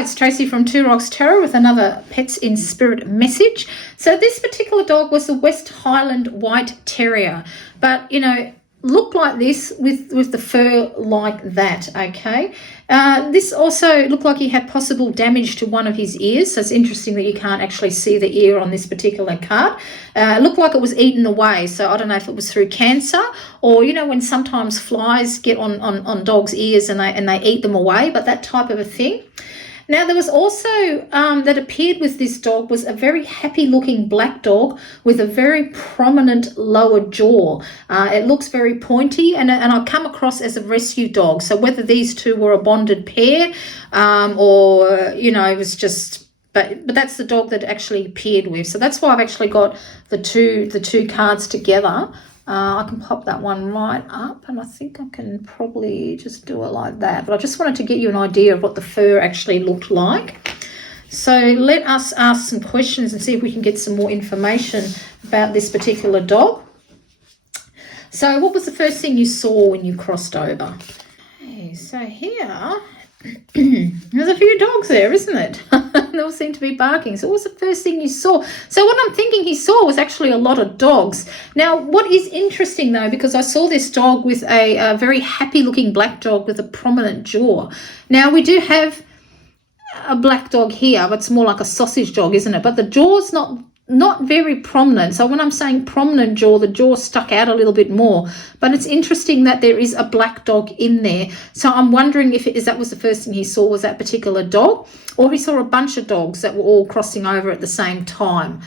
Hi, it's Tracy from Two Rocks Terror with another Pets in Spirit message. So this particular dog was the West Highland White Terrier, but, you know, looked like this with the fur like that, okay? This also looked like he had possible damage to one of his ears, so it's interesting that you can't actually see the ear on this particular card. It looked like it was eaten away, so I don't know if it was through cancer or, you know, when sometimes flies get on dogs' ears and they eat them away, but that type of a thing. Now, there was also, that appeared with this dog was a very happy-looking black dog with a very prominent lower jaw. It looks very pointy, and I've come across as a rescue dog. So whether these two were a bonded pair or, you know, it was just... But that's the dog that actually appeared with. So that's why I've actually got the two cards together. I can pop that one right up, and I think I can probably just do it like that. But I just wanted to get you an idea of what the fur actually looked like. So let us ask some questions and see if we can get some more information about this particular dog. So what was the first thing you saw when you crossed over? Okay, so here... there's a few dogs there, isn't it? They all seem to be barking. So what was the first thing you saw? So what I'm thinking he saw was actually a lot of dogs. Now, what is interesting, though, because I saw this dog with a very happy-looking black dog with a prominent jaw. Now, we do have a black dog here, but it's more like a sausage dog, isn't it? But the jaw's not very prominent. So when I'm saying prominent jaw, the jaw stuck out a little bit more. But it's interesting that there is a black dog in there. So I'm wondering if that was the first thing he saw, was that particular dog, or he saw a bunch of dogs that were all crossing over at the same time.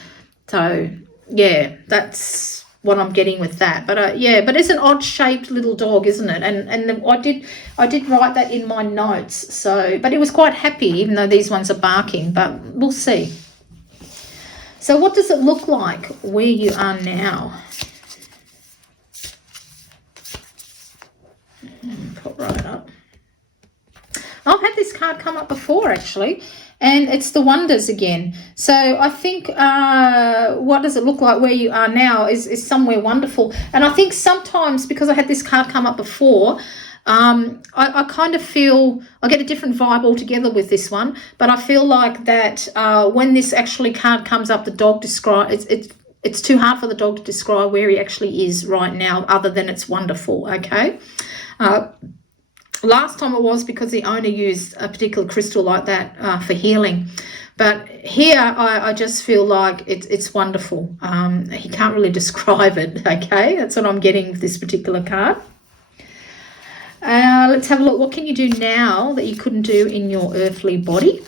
So yeah, that's what I'm getting with that. But yeah, but it's an odd shaped little dog, isn't it? And I did write that in my notes. So, but it was quite happy, even though these ones are barking. But we'll see. So what does it look like where you are now? Put right up. I've had this card come up before, actually, and it's the Wonders again. So I think what does it look like where you are now is somewhere wonderful. And I think sometimes, because I had this card come up before, I kind of feel I get a different vibe altogether with this one, but I feel like that when this actually card comes up, the dog describes it's too hard for the dog to describe where he actually is right now, other than it's wonderful. Okay. Last time it was because the owner used a particular crystal like that for healing, but here I just feel like it's wonderful. He can't really describe it. Okay, that's what I'm getting with this particular card. Let's have a look. What can you do now that you couldn't do in your earthly body?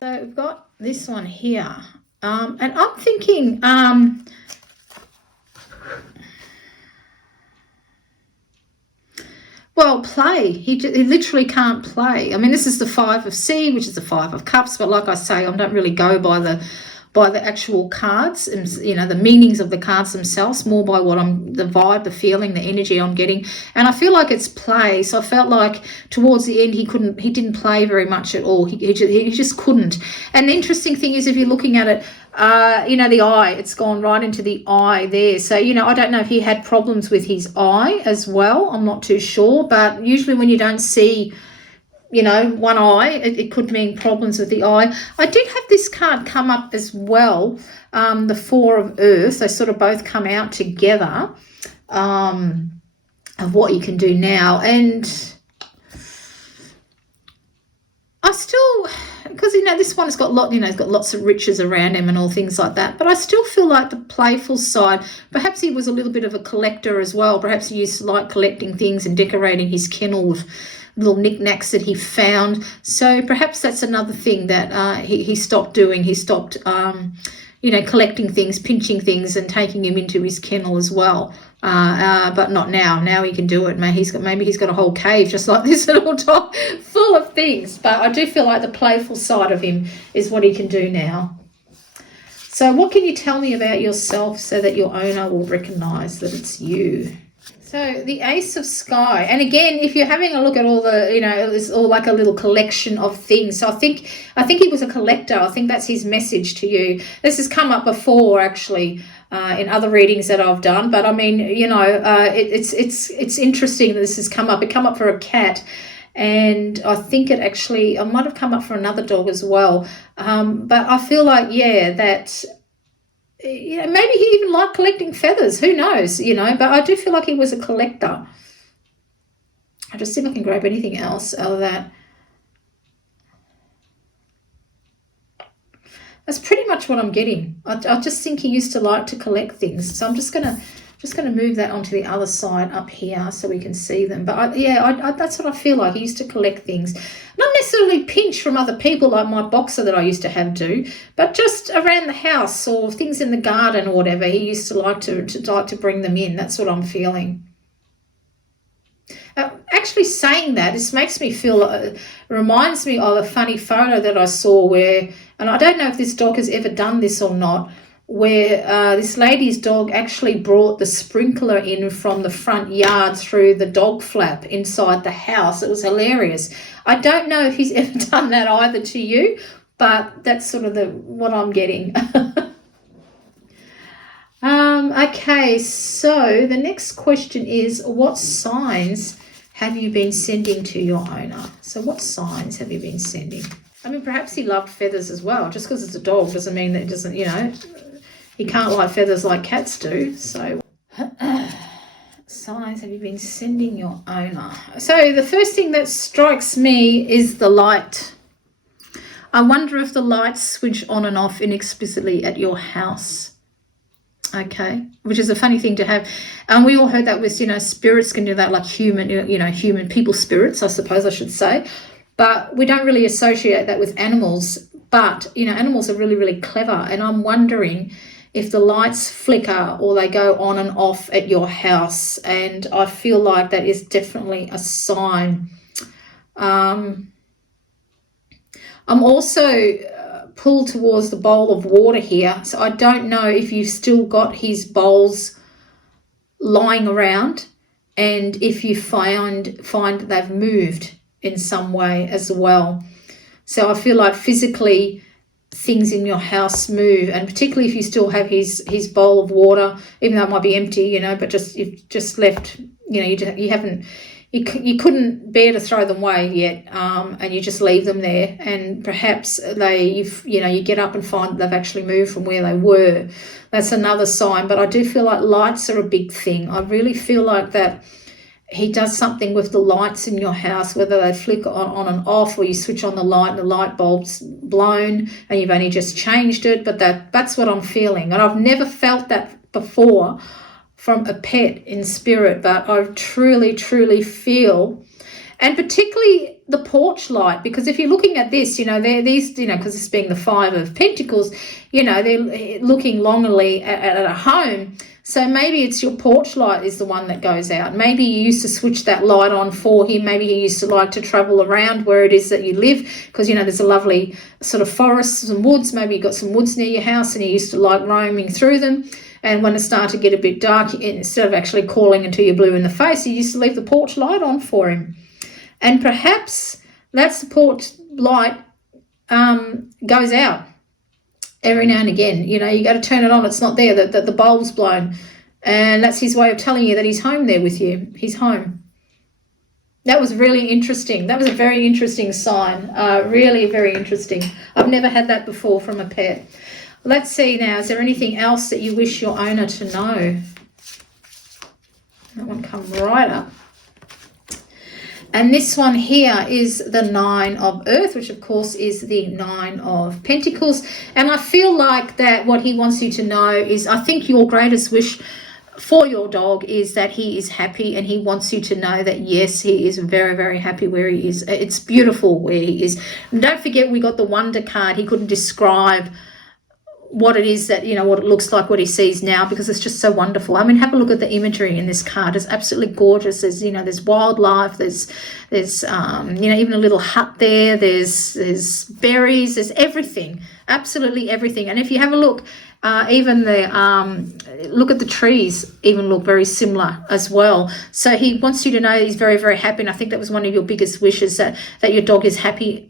So we've got this one here. And I'm thinking, well, play. He literally can't play. I mean, this is the 5 of C, which is the 5 of Cups. But like I say, I don't really go by the actual cards, and, you know, the meanings of the cards themselves, more by what the vibe, the feeling, the energy I'm getting. And I feel like it's play. So I felt like towards the end he didn't play very much at all. He just couldn't. And the interesting thing is, if you're looking at it, you know, the eye, it's gone right into the eye there. So, you know, I don't know if he had problems with his eye as well. I'm not too sure. But usually when you don't see, you know, one eye, it could mean problems with the eye. I did have this card come up as well, the 4 of Earth. They sort of both come out together of what you can do now. And I still, because, you know, this one has got it's got lots of riches around him and all things like that. But I still feel like the playful side, perhaps he was a little bit of a collector as well. Perhaps he used to like collecting things and decorating his kennel with little knickknacks that he found. So perhaps that's another thing that he stopped doing. He stopped, you know, collecting things, pinching things, and taking him into his kennel as well. But not now. Now he can do it. Maybe he's got a whole cave just like this little dog full of things. But I do feel like the playful side of him is what he can do now. So what can you tell me about yourself so that your owner will recognize that it's you? So the Ace of Sky, and again, if you're having a look at all the, you know, it's all like a little collection of things. So I think he was a collector. I think that's his message to you. This has come up before, actually, in other readings that I've done. But I mean, you know, it's interesting that this has come up. It came up for a cat, and I think it actually, I might have come up for another dog as well. But I feel like, yeah, that, maybe he even liked collecting feathers. Who knows, but I do feel like he was a collector. I'll just see if I can grab anything else out of that. That's pretty much what I'm getting. I just think he used to like to collect things. So I'm just gonna move that onto the other side up here so we can see them. But that's what I feel like. He used to collect things. Not necessarily pinch from other people like my boxer that I used to have do, but just around the house or things in the garden or whatever. He used to like to bring them in. That's what I'm feeling. Actually saying that, this makes me feel, reminds me of a funny photo that I saw where, and I don't know if this dog has ever done this or not, where this lady's dog actually brought the sprinkler in from the front yard through the dog flap inside the house. It was hilarious. I don't know if he's ever done that either to you, but that's sort of what I'm getting. Okay, so the next question is, what signs have you been sending to your owner? So what signs have you been sending? I mean, perhaps he loved feathers as well. Just because it's a dog doesn't mean that it doesn't, he can't like feathers like cats do. So signs have you been sending your owner? So the first thing that strikes me is the light. I wonder if the lights switch on and off inexplicitly at your house. Okay, which is a funny thing to have. And we all heard that with, spirits can do that, like human people spirits, I suppose I should say. But we don't really associate that with animals. But, animals are really, really clever. And I'm wondering if the lights flicker or they go on and off at your house. And I feel like that is definitely a sign. I'm also pulled towards the bowl of water here. So I don't know if you've still got his bowls lying around and if you find that they've moved in some way as well. So I feel like physically things in your house move, and particularly if you still have his bowl of water, even though it might be empty, but you've just left, you haven't, you couldn't bear to throw them away yet, and you just leave them there, and perhaps you get up and find they've actually moved from where they were. That's another sign. But I do feel like lights are a big thing. I really feel like that he does something with the lights in your house, whether they flicker on and off, or you switch on the light and the light bulb's blown and you've only just changed it. But that's what I'm feeling, and I've never felt that before from a pet in spirit, but I truly, truly feel, and particularly the porch light, because if you're looking at this, they're these, because it's being the Five of Pentacles, they're looking longingly at a home. So maybe it's your porch light is the one that goes out. Maybe you used to switch that light on for him. Maybe he used to like to travel around where it is that you live, because, there's a lovely sort of forests and woods. Maybe you've got some woods near your house and he used to like roaming through them. And when it started to get a bit dark, instead of actually calling until you're blue in the face, you used to leave the porch light on for him. And perhaps that's the porch light goes out every now and again. You got to turn it on. It's not there, that the bulb's blown. And that's his way of telling you that he's home there with you. He's home. That was really interesting. That was a very interesting sign. Really very interesting. I've never had that before from a pet. Let's see now, is there anything else that you wish your owner to know? That one come right up. And this one here is the Nine of Earth, which of course is the Nine of Pentacles. And I feel like that what he wants you to know is, I think your greatest wish for your dog is that he is happy, and he wants you to know that, yes, he is very, very happy where he is. It's beautiful where he is. And don't forget, we got the Wonder card. He couldn't describe what it is that, what it looks like, what he sees now, because it's just so wonderful. I mean, have a look at the imagery in this card. It's absolutely gorgeous. There's, there's wildlife, there's even a little hut there, there's berries, there's everything, absolutely everything. And if you have a look, even look at the trees, even look very similar as well. So he wants you to know he's very, very happy. And I think that was one of your biggest wishes, that your dog is happy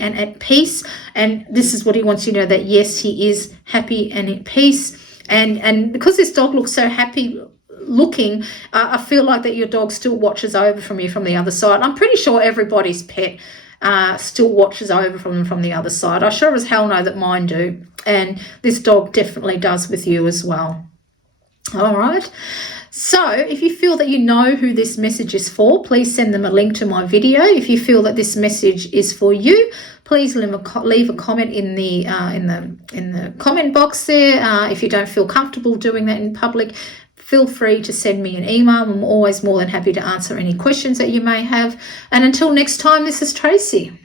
and at peace. And this is what he wants you to know, that yes, he is happy and at peace. And because this dog looks so happy looking, I feel like that your dog still watches over from you from the other side. I'm pretty sure everybody's pet still watches over from them from the other side. I sure as hell know that mine do, and this dog definitely does with you as well. All right. So if you feel that you know who this message is for, please send them a link to my video. If you feel that this message is for you, please leave a comment in the comment box there. If you don't feel comfortable doing that in public, feel free to send me an email. I'm always more than happy to answer any questions that you may have. And until next time, this is Tracy.